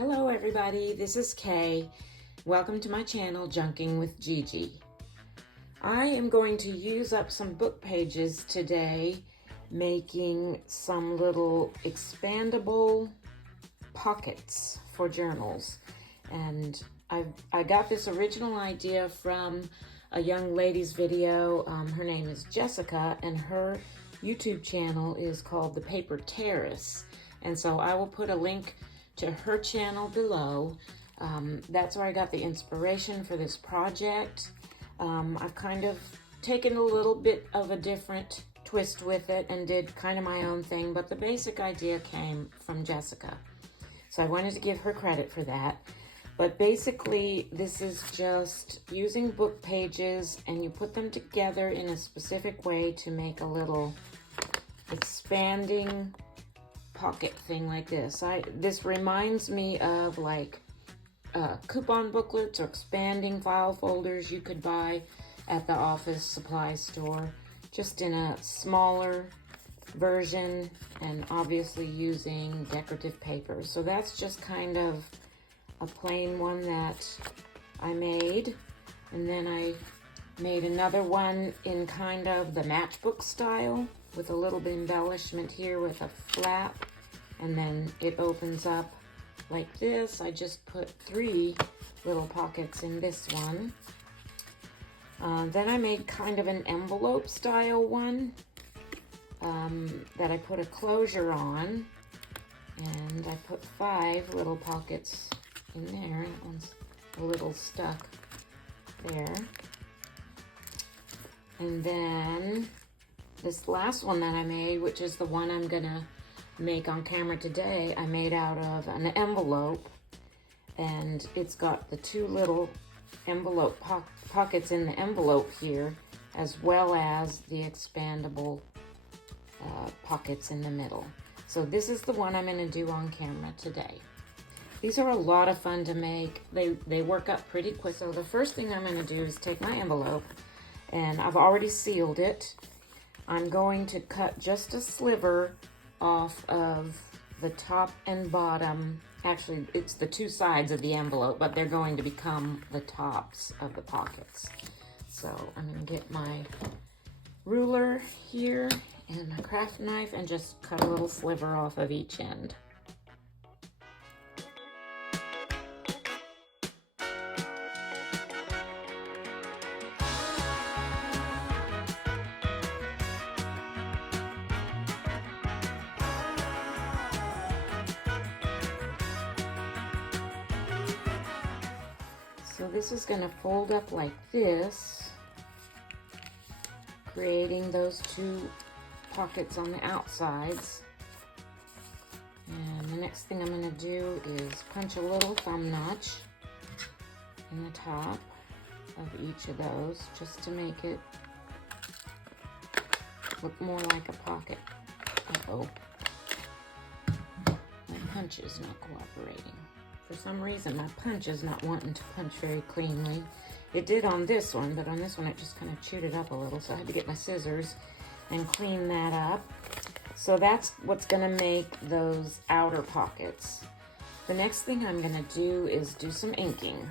Hello everybody, this is Kay. Welcome to my channel, Junking with Gigi. I am going to use up some book pages today, making some little expandable pockets for journals. And I got this original idea from a young lady's video. Her name is Jessica, and her YouTube channel is called The Paper Terrace. And so I will put a link to her channel below. That's where I got the inspiration for this project. I've kind of taken a little bit of a different twist with it and did kind of my own thing, but the basic idea came from Jessica. So I wanted to give her credit for that. But basically, this is just using book pages and you put them together in a specific way to make a little expanding pocket thing like this. This reminds me of like coupon booklets or expanding file folders you could buy at the office supply store, just in a smaller version and obviously using decorative paper. So that's just kind of a plain one that I made, and then I made another one in kind of the matchbook style with a little bit embellishment here with a flap, and then it opens up like this. I just put 3 little pockets in this one. Then I made kind of an envelope style one that I put a closure on, and I put 5 little pockets in there. That one's a little stuck there. And then this last one that I made, which is the one I'm gonna make on camera today, I made out of an envelope, and it's got the 2 little envelope pockets in the envelope here, as well as the expandable pockets in the middle. So this is the one I'm going to do on camera today. These are a lot of fun to make. They work up pretty quick. So the first thing I'm going to do is take my envelope, and I've already sealed it. I'm going to cut just a sliver off of the top and bottom. Actually, it's the 2 sides of the envelope, but they're going to become the tops of the pockets. So I'm going to get my ruler here and my craft knife and just cut a little sliver off of each end. So this is going to fold up like this, creating those 2 pockets on the outsides. And the next thing I'm going to do is punch a little thumb notch in the top of each of those, just to make it look more like a pocket. Uh-oh. My punch is not cooperating. For some reason, my punch is not wanting to punch very cleanly. It did on this one, but on this one, it just kind of chewed it up a little, so I had to get my scissors and clean that up. So that's what's gonna make those outer pockets. The next thing I'm gonna do is do some inking.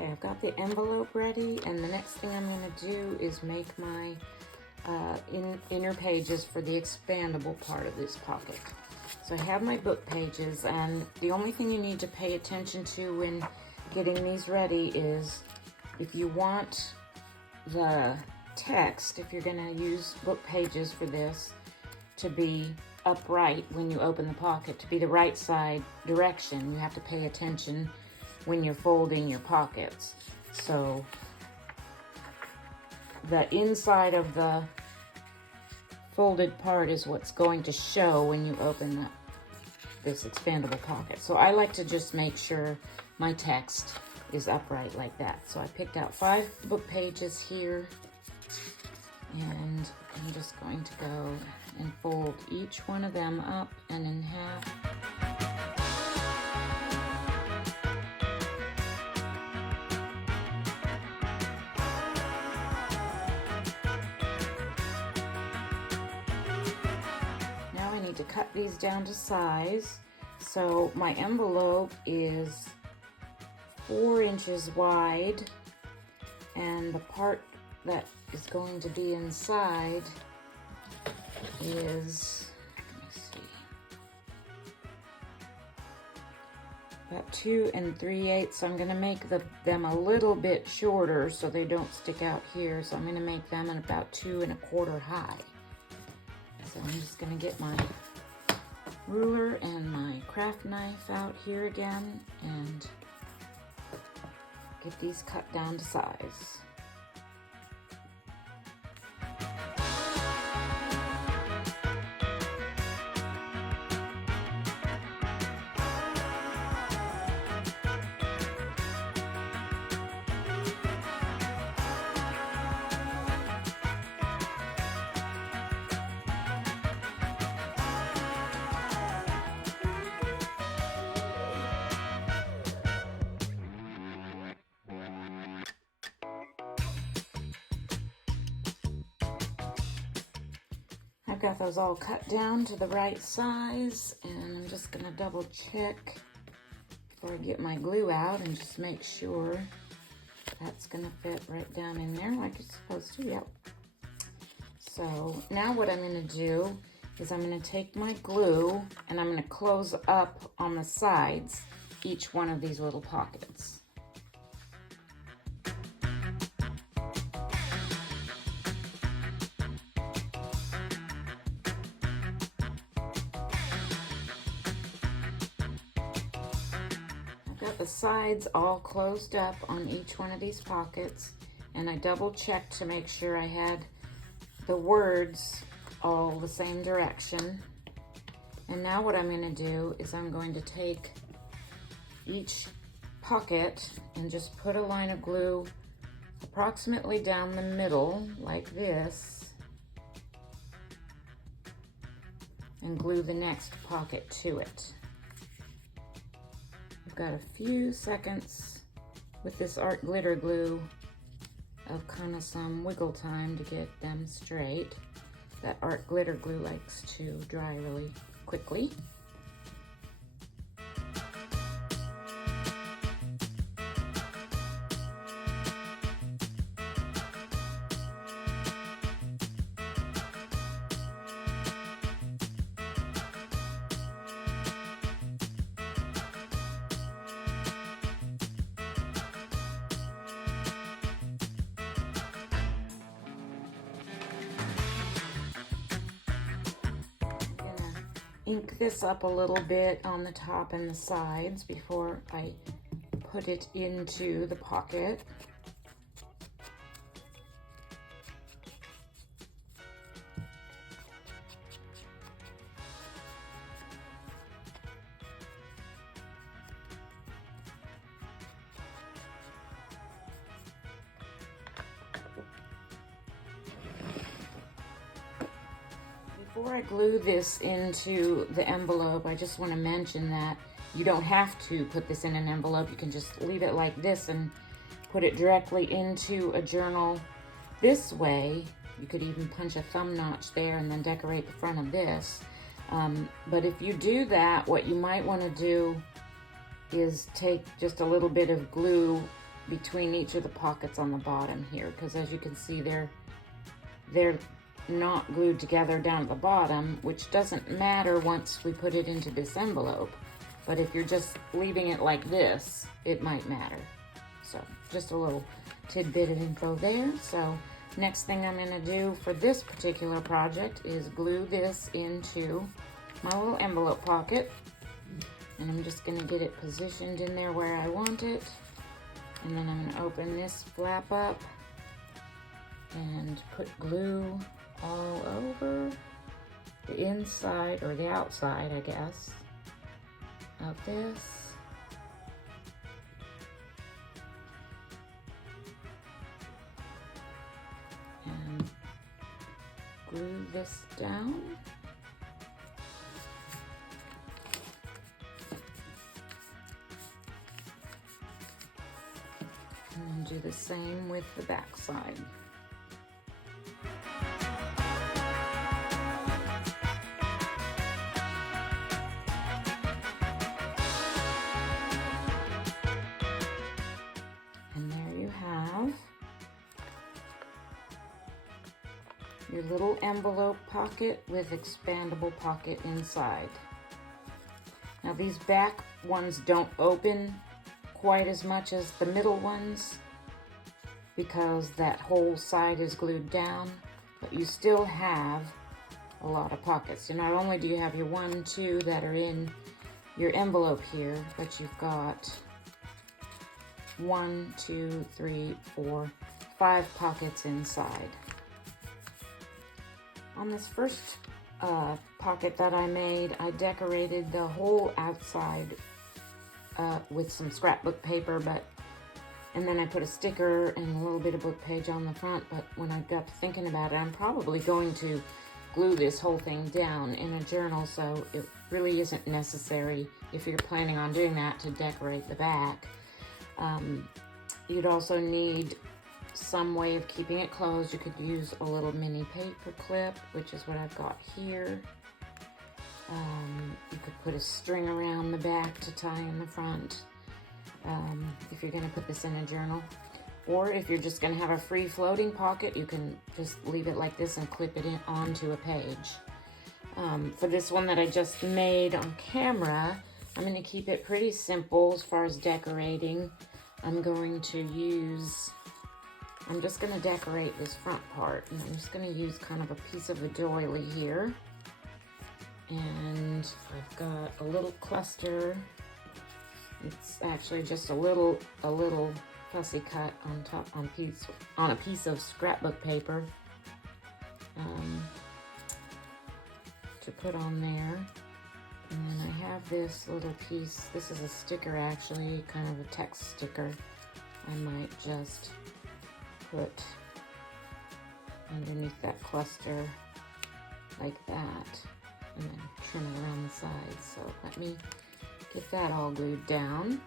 I've got the envelope ready, and the next thing I'm going to do is make my inner pages for the expandable part of this pocket. So I have my book pages, and the only thing you need to pay attention to when getting these ready is if you want the text, if you're going to use book pages for this, to be upright when you open the pocket, to be the right side direction, you have to pay attention when you're folding your pockets. So the inside of the folded part is what's going to show when you open this expandable pocket. So I like to just make sure my text is upright like that. So I picked out 5 book pages here, and I'm just going to go and fold each one of them up and in half. to cut these down to size. So my envelope is 4 inches wide, and the part that is going to be inside is, let me see, about 2 3/8. So I'm going to make them a little bit shorter so they don't stick out here. So I'm going to make them at about 2 1/4 high. So I'm just going to get my ruler and my craft knife out here again and get these cut down to size. I've got those all cut down to the right size, and I'm just going to double check before I get my glue out and just make sure that's going to fit right down in there like it's supposed to. Yep. So now what I'm going to do is I'm going to take my glue and I'm going to close up on the sides each one of these little pockets. Got the sides all closed up on each one of these pockets, and I double checked to make sure I had the words all the same direction. And now what I'm going to do is I'm going to take each pocket and just put a line of glue approximately down the middle like this, and glue the next pocket to it. Got a few seconds with this art glitter glue of kind of some wiggle time to get them straight. That art glitter glue likes to dry really quickly. Ink this up a little bit on the top and the sides before I put it into the pocket. Before I glue this into the envelope, I just want to mention that you don't have to put this in an envelope. You can just leave it like this and put it directly into a journal this way. You could even punch a thumb notch there and then decorate the front of this. But if you do that, what you might want to do is take just a little bit of glue between each of the pockets on the bottom here, because as you can see, they're not glued together down at the bottom, which doesn't matter once we put it into this envelope. But if you're just leaving it like this, it might matter. So just a little tidbit of info there. So next thing I'm going to do for this particular project is glue this into my little envelope pocket. And I'm just going to get it positioned in there where I want it. And then I'm going to open this flap up and put glue all over the inside, or the outside, I guess, of this. And glue this down. And do the same with the back side. your little envelope pocket with expandable pocket inside. Now these back ones don't open quite as much as the middle ones because that whole side is glued down, but you still have a lot of pockets. So not only do you have your 1, 2 that are in your envelope here, but you've got 1, 2, 3, 4, 5 pockets inside. On this first pocket that I made, I decorated the whole outside with some scrapbook paper, and then I put a sticker and a little bit of book page on the front, but when I got to thinking about it, I'm probably going to glue this whole thing down in a journal, so it really isn't necessary if you're planning on doing that to decorate the back. You'd also need some way of keeping it closed. You could use a little mini paper clip, which is what I've got here. You could put a string around the back to tie in the front if you're going to put this in a journal. Or if you're just going to have a free floating pocket, you can just leave it like this and clip it in onto a page. For this one that I just made on camera, I'm going to keep it pretty simple as far as decorating. I'm just going to decorate this front part, and I'm just going to use kind of a piece of a doily here. And I've got a little cluster. It's actually just a little fussy cut on top on a piece of scrapbook paper to put on there. And then I have this little piece. This is a sticker, actually, kind of a text sticker. I might just put underneath that cluster like that, and then trim it around the sides. So let me get that all glued down.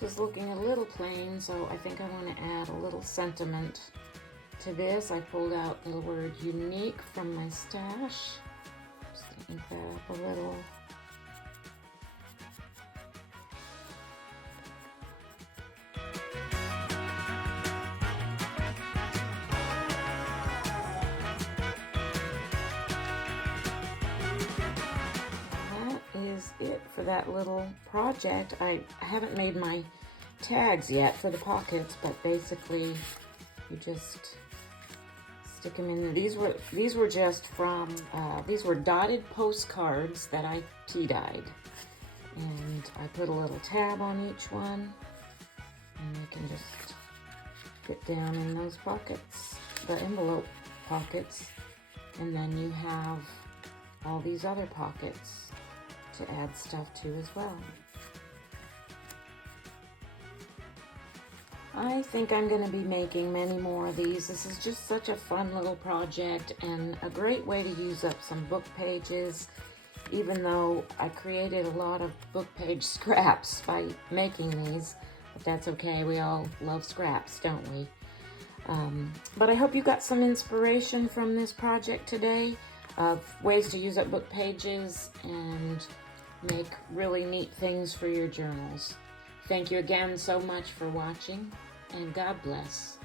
Was looking a little plain, so I think I want to add a little sentiment to this. I pulled out the word unique from my stash. Just gonna ink that up a little. It for that little project. I haven't made my tags yet for the pockets, but basically you just stick them in there. These were just from these were dotted postcards that I tea dyed, and I put a little tab on each one, and you can just fit down in those pockets, the envelope pockets, and then you have all these other pockets to add stuff to as well. I think I'm going to be making many more of these. This is just such a fun little project and a great way to use up some book pages, even though I created a lot of book page scraps by making these, but that's okay. We all love scraps, don't we? But I hope you got some inspiration from this project today of ways to use up book pages and make really neat things for your journals. Thank you again so much for watching, and God bless.